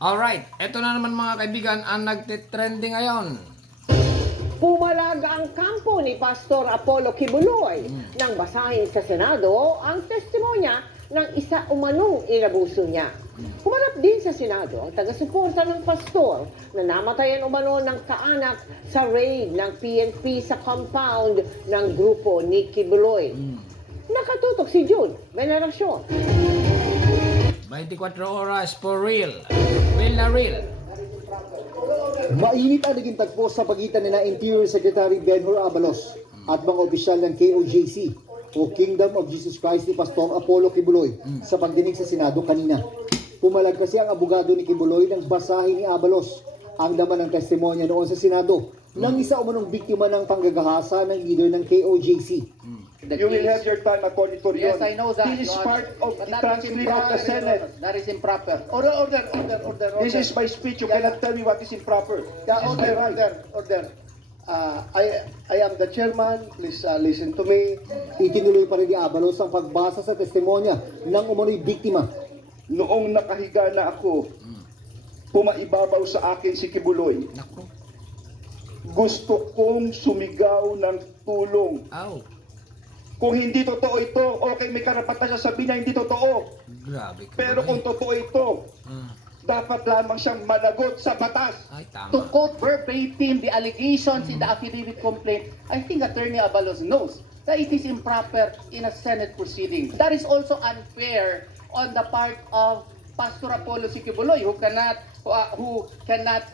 Alright, eto na naman mga kaibigan ang nagtitrending ngayon. Pumalag ang kampo ni Pastor Apollo Kibuloy nang basahin sa Senado ang testimonya ng isa umanong inabuso niya. Humarap din sa Senado ang taga-suporta ng pastor na namatayan umano ng kaanak sa raid ng PNP sa compound ng grupo ni Kibuloy. Nakatutok si Jude Veneracion. 24 oras for real. Real na real. Mainit ang naging tagpo sa pagitan nila Interior Secretary Benhur Abalos at mga opisyal ng KOJC o Kingdom of Jesus Christ ni Pastor Apollo Kibuloy sa pagdinig sa Senado kanina. Pumalag kasi ang abogado ni Kibuloy nang basahin ni Abalos ang laman ng testimonya noon sa Senado ng isa umunong biktima ng panggagahasa ng leader ng KOJC. You will have your time according to Yes, I know that. This is Your part of But the that is transcript of the improper. Senate. That is improper. Order. This is my speech. You cannot tell me what is improper. Yeah, This is my right. order. I am the chairman. Please listen to me. Itinuloy pa rin ni Abalos ang pagbasa sa testimonya ng umunoy biktima. Noong nakahiga na ako, pumaibabaw sa akin si Kibuloy. Naku. Gusto kong sumigaw ng tulong. Aw. Kung hindi totoo ito, okay, may karapatan siya sabihin na hindi totoo. Grabe ka. Pero kung totoo ito, dapat lamang siyang managot sa batas. Ay, To tama. quote verbatim the allegations in the affidavit complaint, I think Attorney Abalos knows that it is improper in a Senate proceeding. That is also unfair on the part of Pastor Apollo Kibuloy who cannot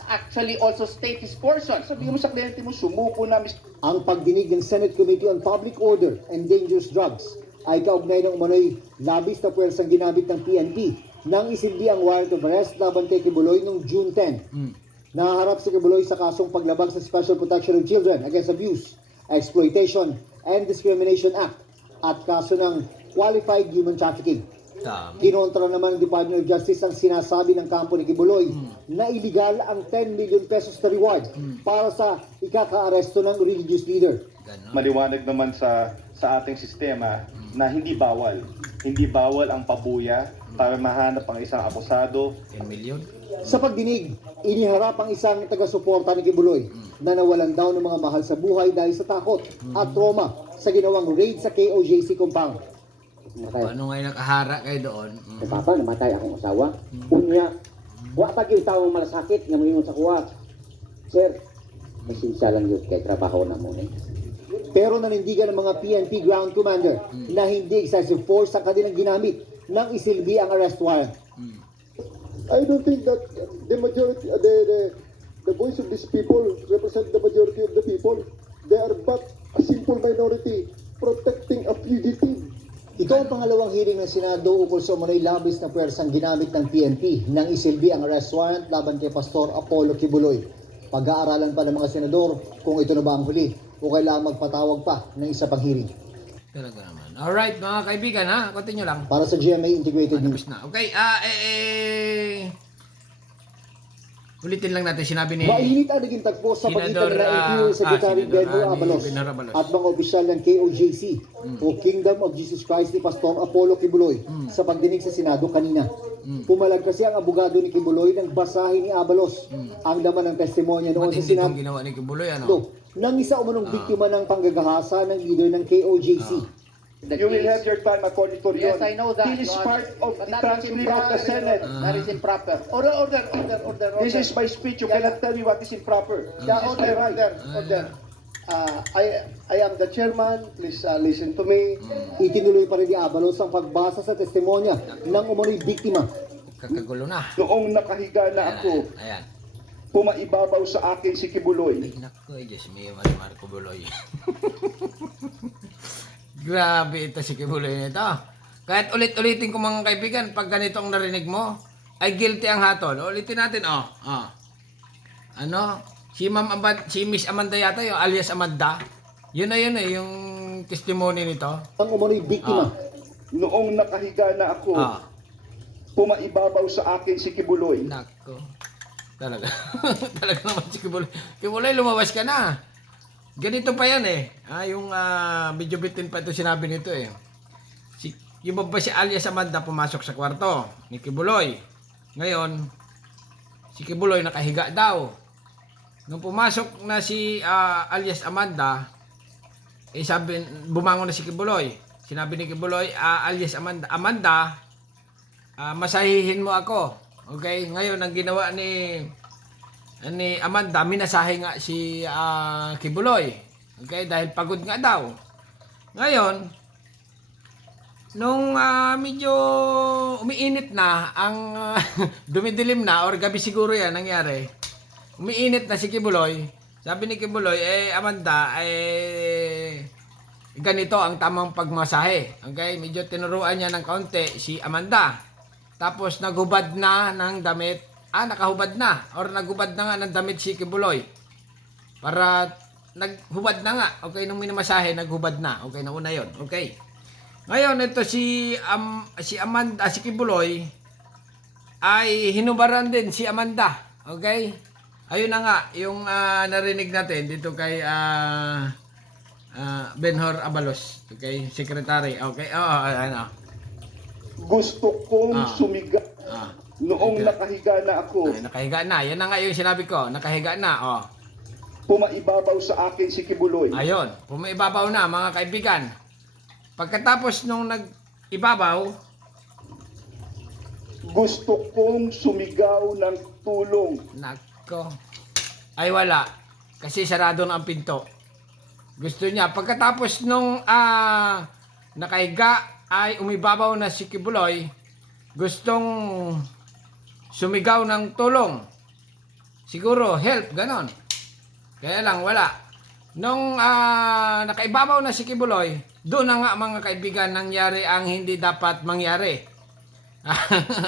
actually also state his portion. Sabihin mo sa kliyente mo, sumuko na, Ang pagdinig ng Senate Committee on Public Order and Dangerous Drugs ay kaugnay ng umano'y labis na puwersang ginamit ng PNP nang isilbi ang warrant of arrest laban kay Kibuloy noong June 10. Nahaharap si Kibuloy sa kasong paglabag sa Special Protection of Children Against Abuse, Exploitation, and Discrimination Act at kaso ng Qualified Human Trafficking. Tama. Kinontra naman ng Department of Justice ang sinasabi ng kampo ni Kibuloy na iligal ang 10 million pesos na reward para sa ikaka-aresto ng religious leader. Ganon. Maliwanag naman sa ating sistema na hindi bawal. Hindi bawal ang pabuya para mahanap ang isang akusado. 10 million. Sa pagdinig, iniharap ang isang taga-suporta ni Kibuloy na nawalan daw ng mga mahal sa buhay dahil sa takot at trauma sa ginawang raid sa KOJC compound. Paano ngayon nakahara kayo doon? Papa, namatay akong asawa. Unya, wa pa yung taong malasakit nga moingon sa kuwa. Sir, pasensya lang yun kay trabaho na mo eh. Pero nanindigan ng mga PNP ground commander na hindi excessive force ang kanilang ginamit nang isilbi ang arrest warrant. I don't think that the majority, the voice of these people represent the majority of the people. They are but a simple minority protecting a fugitive. Ito ang pangalawang hearing ng Senado ukol sa umano'y labis na puwersang ginamit ng PNP nang isilbi ang arrest warrant laban kay Pastor Apollo Kibuloy. Pag-aaralan pa ng mga senador kung ito na ba ang huli o kailangan magpatawag pa ng isa pang hearing. Talaga naman. Alright mga kaibigan ha, continue lang. Para sa GMA Integrated News. Tapos na. Okay, ulitin lang natin sinabi ni Mainit ang naging tagpo sa pagitan nila Interior Secretary Benhur Abalos Benhur Abalos at mga opisyal ng KOJC o Kingdom of Jesus Christ ni Pastor Apollo Kibuloy sa pagdinig sa Senado kanina. Pumalag kasi ang abogado ni Kibuloy nang basahin ni Abalos ang laman ng testimonya noon sa Matindi itong Senado ginawa ni Kibuloy ano? nang isa umunong biktima ng panggagahasa ng leader ng KOJC. You will have your time according to Yes, I know that. This is Your part of But the that is transcript of the improper. Senate. That is improper. Order. This is my speech. You cannot tell me what is improper. Yeah, This is my right. order. I am the chairman. Please listen to me. Itinuloy pa rin ni Abalos ang pagbasa sa testimonya ng umano'y biktima. Kakagulo na. Noong nakahiga na ako, Ayan. pumaibabaw sa akin si Kibuloy. Ay, naku, Diyos mío, Marco Buloy. Grabe ito si Kibuloy nito. Kahit ulit-ulitin ko mga kaibigan, pag ganito ang narinig mo, ay guilty ang hatol. Ulitin natin, Ano? Si Miss Amanda yata, yung alias Amanda. Yun na yun yung testimony nito. Ang umano'y biktima. Noong nakahiga na ako, pumaibabaw sa akin si Kibuloy. Nako. Talaga. Talaga naman si Kibuloy. Kibuloy, lumabas ka na. Ganito pa yan eh. Yung medyo bitin pa ito sinabi nito eh. Yung babae si alias Amanda pumasok sa kwarto ni Kibuloy. Ngayon, si Kibuloy nakahiga daw. Nung pumasok na si alias Amanda, sabi, bumangon na si Kibuloy. Sinabi ni Kibuloy, alias Amanda, masahihin mo ako. Okay? Ngayon, ang ginawa ni Amanda, minasahe nga si Kibuloy. Okay? Dahil pagod nga daw. Ngayon, nung medyo umiinit na, ang dumidilim na, or gabi siguro yan nangyari, umiinit na si Kibuloy. Sabi ni Kibuloy, Amanda, ganito ang tamang pagmasahe. Okay? Medyo tinuruan niya ng kaunti si Amanda. Tapos naghubad na ng damit. Nakahubad na. Or naghubad na nga ng damit si Kibuloy. Para naghubad na nga. Okay, nung minamasahe, naghubad na. Okay, nauna yon. Okay. Ngayon, ito si Amanda, si Kibuloy, ay hinubaran din si Amanda. Okay? Ayun na nga, yung narinig natin dito kay Benhur Abalos. Okay? Secretary. Okay? Ano. Gusto kong sumigaw noong nakahiga na ako. Ay, nakahiga na. Yan na nga yung sinabi ko. Nakahiga na. Pumaibabaw sa akin si Kibuloy. Ayun. Pumaibabaw na, mga kaibigan. Pagkatapos nung nag-ibabaw, Gusto kong sumigaw ng tulong. nako, ay wala. Kasi sarado na ang pinto. Gusto niya. Pagkatapos nung nakahiga, ay umibabaw na si Kibuloy, gustong sumigaw ng tulong. Siguro, help, ganon. Kaya lang, wala. Nung nakaibabaw na si Kibuloy, doon na nga mga kaibigan nangyari ang hindi dapat mangyari.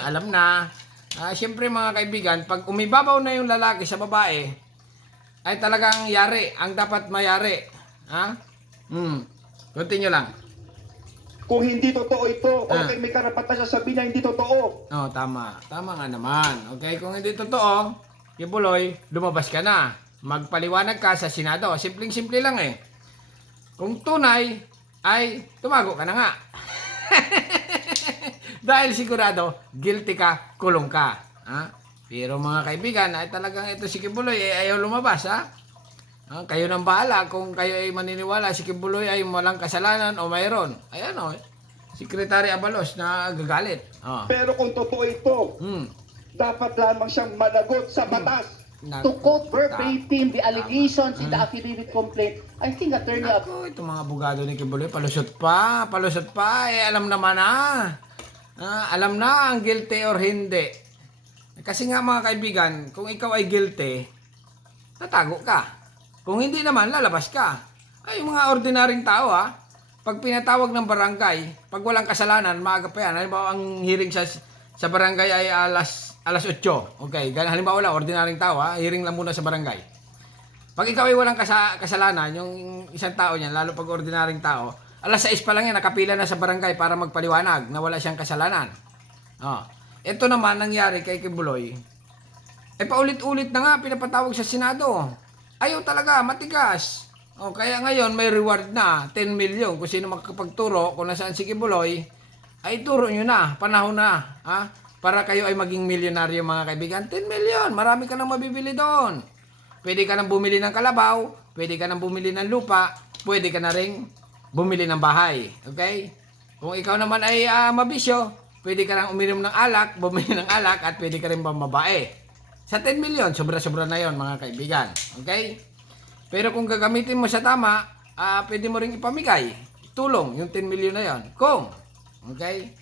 Alam na. Siyempre mga kaibigan, pag umibabaw na yung lalaki sa babae, ay talagang yari. Ang dapat mayari. Continue lang. Kung hindi totoo ito, okay, may karapatan siya sabihin na hindi totoo. Tama. Tama nga naman. Okay, kung hindi totoo, Kibuloy, lumabas ka na. Magpaliwanag ka sa Senado. Simpleng-simple lang eh. Kung tunay, ay tumago ka na nga. Dahil sigurado, guilty ka, kulong ka. Pero mga kaibigan, ay talagang ito si Kibuloy, ayaw lumabas. Kayo nang bahala kung kayo ay maniniwala si Kibuloy ay walang kasalanan o mayroon. Ayan Secretary Abalos na gagalit. Pero kung totoo ito, dapat lamang siyang managot sa batas. To quote verbatim the allegations in the affidavit complaint, I think Attorney Ako, itong mga abogado ni Kibuloy, palusot pa. Alam naman na. Alam na ang guilty or hindi. Kasi nga mga kaibigan, kung ikaw ay guilty, natago ka. Kung hindi naman, lalabas ka. Ay, mga ordinaryong tao pag pinatawag ng barangay, pag walang kasalanan, maaga pa yan. Halimbawa, ang hearing sa barangay ay alas 8. Okay, halimbawa lang, ordinaryong tao hearing lang muna sa barangay. Pag ikaw ay walang kasalanan, yung isang tao niyan, lalo pag ordinaryong tao, alas 6 pa lang yan, nakapila na sa barangay para magpaliwanag na wala siyang kasalanan. Ito naman, nangyari kay Kibuloy, paulit-ulit na nga, pinapatawag sa Senado. Ayaw talaga, matigas. Kaya ngayon, may reward na, 10 million. Kung sino makakapagturo, kung nasaan si Kibuloy, ay turo nyo na, panahon na. Para kayo ay maging milyonaryo mga kaibigan. 10 million, marami ka nang mabibili doon. Pwede ka nang bumili ng kalabaw, pwede ka nang bumili ng lupa, pwede ka na rin bumili ng bahay. Okay? Kung ikaw naman ay mabisyo, pwede ka nang uminom ng alak, bumili ng alak, at pwede ka rin pamabae. Sa 10 million, sobra-sobra na yon mga kaibigan. Okay? Pero kung gagamitin mo sa tama, pwede mo rin ipamigay. Tulong, yung 10 million na yon. Okay?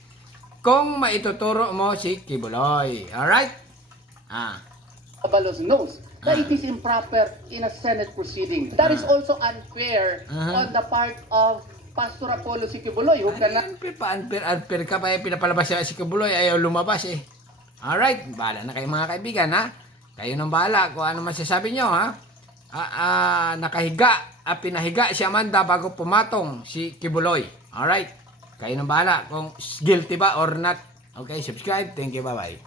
Kung maituturo mo si Kibuloy. Alright? Abalos knows that it is improper in a Senate proceeding. That is also unfair on the part of Pastor Apollo si Kibuloy. Unfair ka pa pinapalabas siya si Kibuloy, ayaw lumabas eh. Alright, bahala na kayo mga kaibigan Kayo nang bahala kung ano masasabi nyo pinahiga si Amanda bago pumatong si Kibuloy. Alright, kayo nang bahala kung guilty ba or not. Okay, subscribe. Thank you, bye-bye.